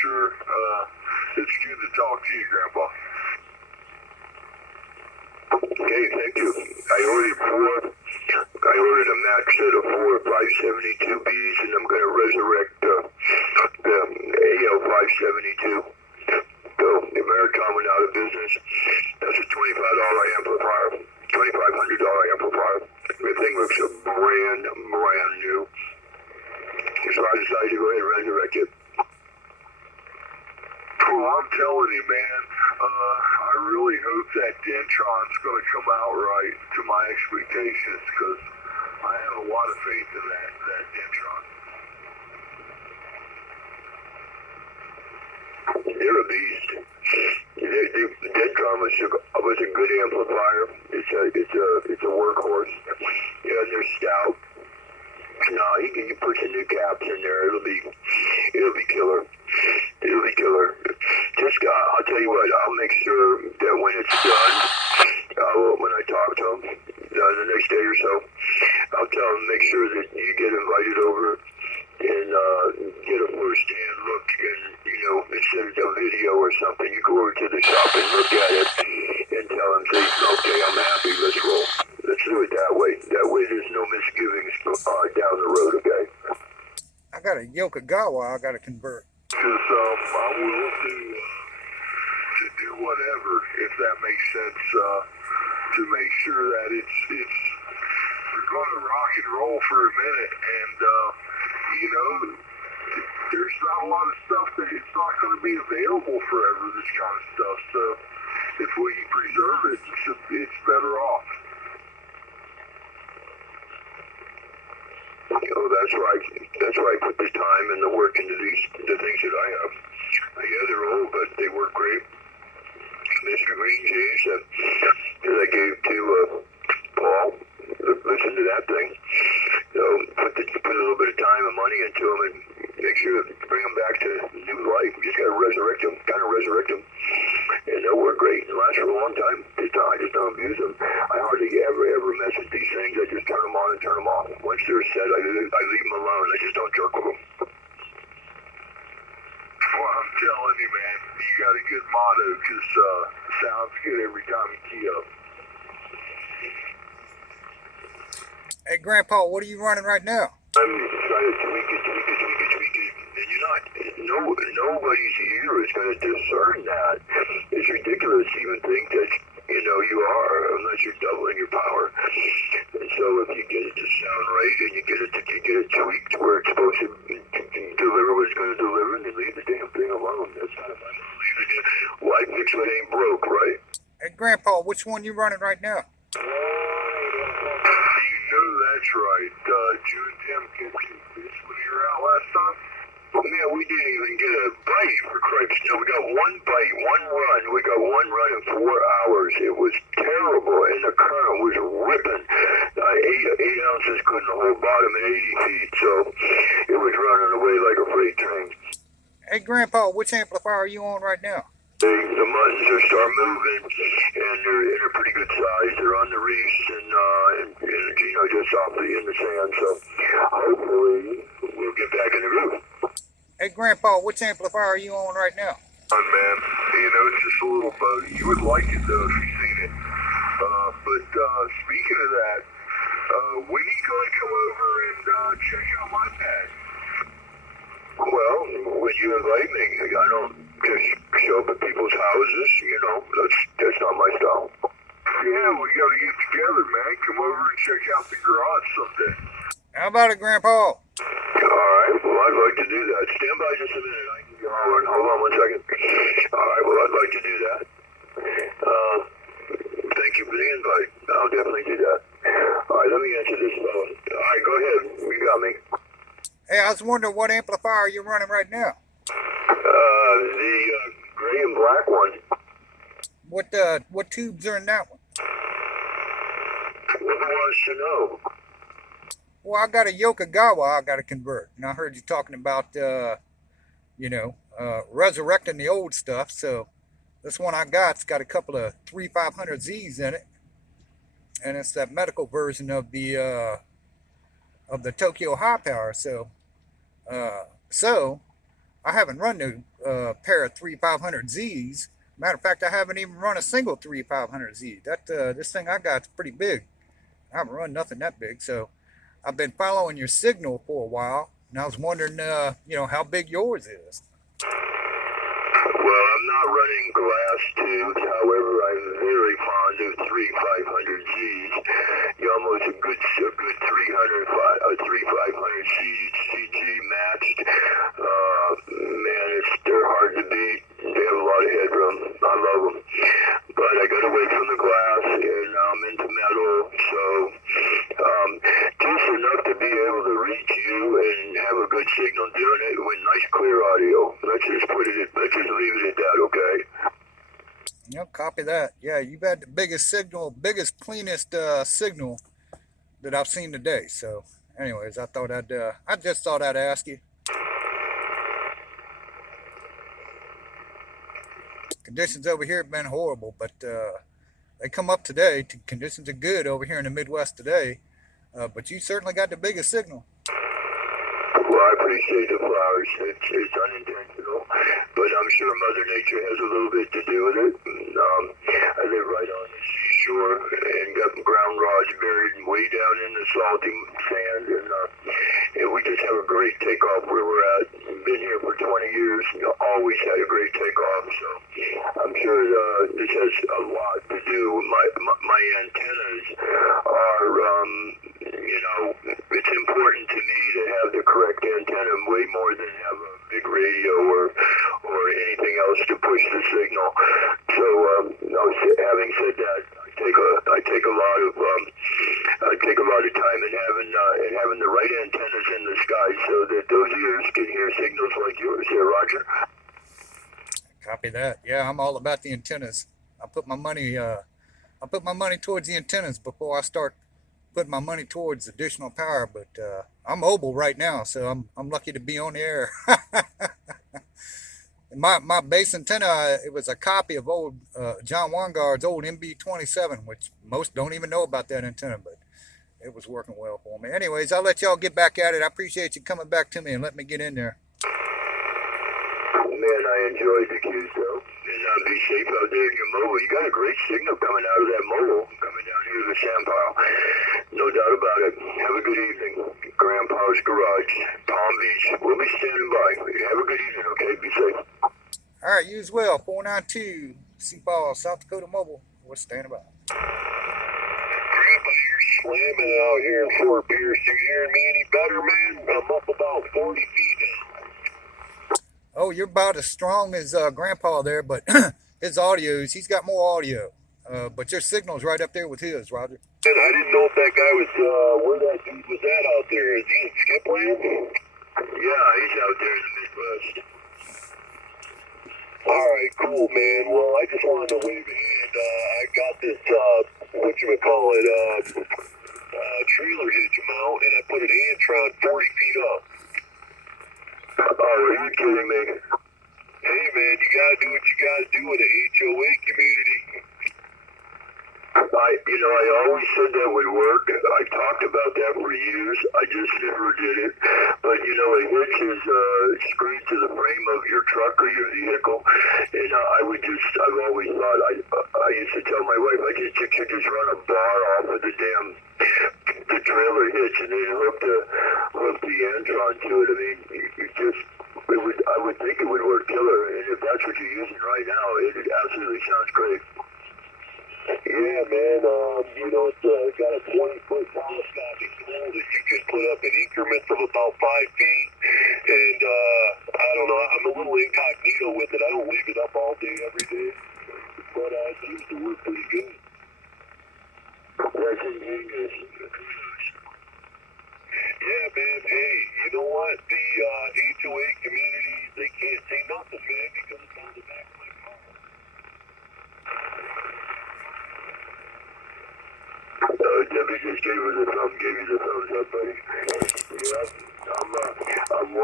sure. It's good to talk to you, Grandpa. Okay, thank you. I ordered a max set of 572Bs, and I'm going to resurrect the AL 572. So the Americom went out of business. That's a $25 amplifier, $2,500 amplifier. The thing looks brand new. So I decided to go ahead and resurrect it. Well, I'm telling you, man, I really hope that Dentron's going to come out right to my expectations, because I have a lot of faith in that Dentron. They're a beast. Dentron was a good amplifier. It's a workhorse. Yeah, and they're stout. No, you put some new caps in there, it'll be killer. It'll be killer. Just I'll tell you what, I'll make sure that when it's done, when I talk to them the next day or so, I'll tell them make sure that you get invited over and get a first-hand look, and instead of a video or something, you go over to the shop and look at it and tell them, say, okay, I'm happy, let's roll. Let's do it that way. That way there's no misgivings down the road, okay? I got a Yokogawa I got to convert. Because I'm willing to do whatever, if that makes sense, to make sure that it's we're going to rock and roll for a minute, and there's not a lot of stuff that it's not going to be available forever, this kind of stuff. So if we can preserve it, it's better off. Oh, that's right. That's why I put the time and the work into the things that I have. Yeah, they're old, but they work great. Mr. Green Jays that I gave to Paul, listen to that thing. So put a little bit of time and money into them and make sure to bring them back to new life. We just got to resurrect them. And they'll work great and last for a long time. I just don't abuse them. I hardly ever mess with these things. I just turn them on and turn them off. Once they're set, I leave them alone. I just don't jerk with them. Well, I'm telling you, man, you got a good motto, because sounds good every time you key up. Hey, Grandpa, what are you running right now? I'm trying to tweak it. And nobody's ear is going to discern that. It's ridiculous to even think that, you are, unless you're doubling your power. And so if you get it to sound right and you get it tweaked where it's supposed to deliver what it's going to deliver, and then leave the damn thing alone. That's not my belief. Why fix what ain't broke, right? Hey, Grandpa, which one you running right now? That's right. June Tim fish when you were out last time. Man, we didn't even get a bite, for Christ's sake. We got one bite, one run. We got one run in 4 hours. It was terrible, and the current was ripping. 8 ounces couldn't hold bottom at 80 feet, so it was running away like a freight train. Hey, Grandpa, which amplifier are you on right now? The muttons are start moving, and they're in a pretty good size. They're on the reefs and just off in the sand. So hopefully we'll get back in the groove. Hey, Grandpa, which amplifier are you on right now? Man, it's just a little boat. You would like it, though, if you've seen it. But speaking of that, when are you going to come over and check out my pad? Well, when you invite me, I don't just show up at people's houses. That's not my style. Yeah, we got to get together, man. Come over and check out the garage someday. How about it, Grandpa? All right, well, I'd like to do that. Stand by just a minute. I can go on. Hold on 1 second. All right, well, I'd like to do that. Thank you for the invite. I'll definitely do that. All right, let me answer this phone. All right, go ahead. You got me. Hey, I was wondering what amplifier you're running right now. The gray and black one. What tubes are in that one? Who wants to know? Well, I got a Yokogawa I got to convert, and I heard you talking about, resurrecting the old stuff. So this one I got's got a couple of 3500Zs in it, and it's that medical version of the Tokyo High Power. So I haven't run pair of 3500Zs. Matter of fact, I haven't even run a single 3500Z. This thing I got's pretty big. I haven't run nothing that big, so I've been following your signal for a while, and I was wondering, how big yours is. Well, I'm not running glass tubes. However, I'm very fond of 3500Zs. Almost a good 3500 CG matched. Man, they're hard to beat. They have a lot of headroom. I love them. But I got away from the glass, and now I'm into metal. So, just enough to be able to reach you and have a good signal doing it with nice clear audio. Let's just leave it at that, okay? Yep, copy that. Yeah, you've had the biggest cleanest signal that I've seen today. So, anyways, I just thought I'd ask you. Conditions over here have been horrible, but they come up today. Conditions are good over here in the Midwest today, but you certainly got the biggest signal. Well, I appreciate the flowers. It's unintentional, but I'm sure Mother Nature has a little bit to do with it. I live right on the seashore and got ground rods buried way down in the salty sand, and we just have a great takeoff where we're at. Been here for 20 years, always had a great takeoff, so I'm sure this has a lot to do with my antennas are, it's important to me to have the correct antenna way more than have a big radio or anything else to push the signal. So, having said that, I take a lot of time in having the right antennas in the sky so that those ears can hear signals like yours. Yeah, Roger. Copy that. Yeah, I'm all about the antennas. I put my money towards the antennas before I start putting my money towards additional power. But I'm mobile right now, so I'm lucky to be on the air. My base antenna, it was a copy of old John Wangard's old MB27, which most don't even know about that antenna, but it was working well for me. Anyways, I'll let y'all get back at it. I appreciate you coming back to me and let me get in there. Man, I enjoyed the cues, though. And be safe out there in your mobile. You got a great signal coming out of that mobile, coming down here to the sand pile. No doubt about it. Have a good evening. Grandpa's Garage, Palm Beach. We'll be standing by. Have a good evening, okay? Be safe. All right, you as well. 492 Seafall, South Dakota Mobile. We're standing by. Grandpa, you're slamming out here in Fort Pierce. You hearing me any better, man? I'm up about 40 feet now. Oh, you're about as strong as Grandpa there, but he's got more audio. But your signal's right up there with his, Roger. And I didn't know if that guy was, where that dude was at out there. Is he in Skipland? Yeah, he's out there in the Midwest. All right, cool, man. Well, I just wanted to wave a hand. I got this, trailer hitch mount, and I put an Antron 40 feet up. Oh, are you kidding me? Hey, man, you gotta do what you gotta do in the HOA community. I always said that would work. I talked about that for years. I just never did it. But, a hitch is screwed to the frame of your truck or your vehicle. And I've always thought, I used to tell my wife, you could just run a bar off of the trailer hitch and then hook the Antron to it. I mean, I would think it would work killer. And if that's what you're using right now, it absolutely sounds great. Yeah, man, it's got a 20-foot telescopic pole that you can put up in increments of about 5 feet. And, I don't know, I'm a little incognito with it. I don't leave it up all day, every day. But it seems to work pretty good. That's ingenious. Yeah, man, hey, you know what? The HOA community, they can't say nothing, man, because it's on the back of my car. Debbie just gave you the thumbs up, buddy. Yeah, I'm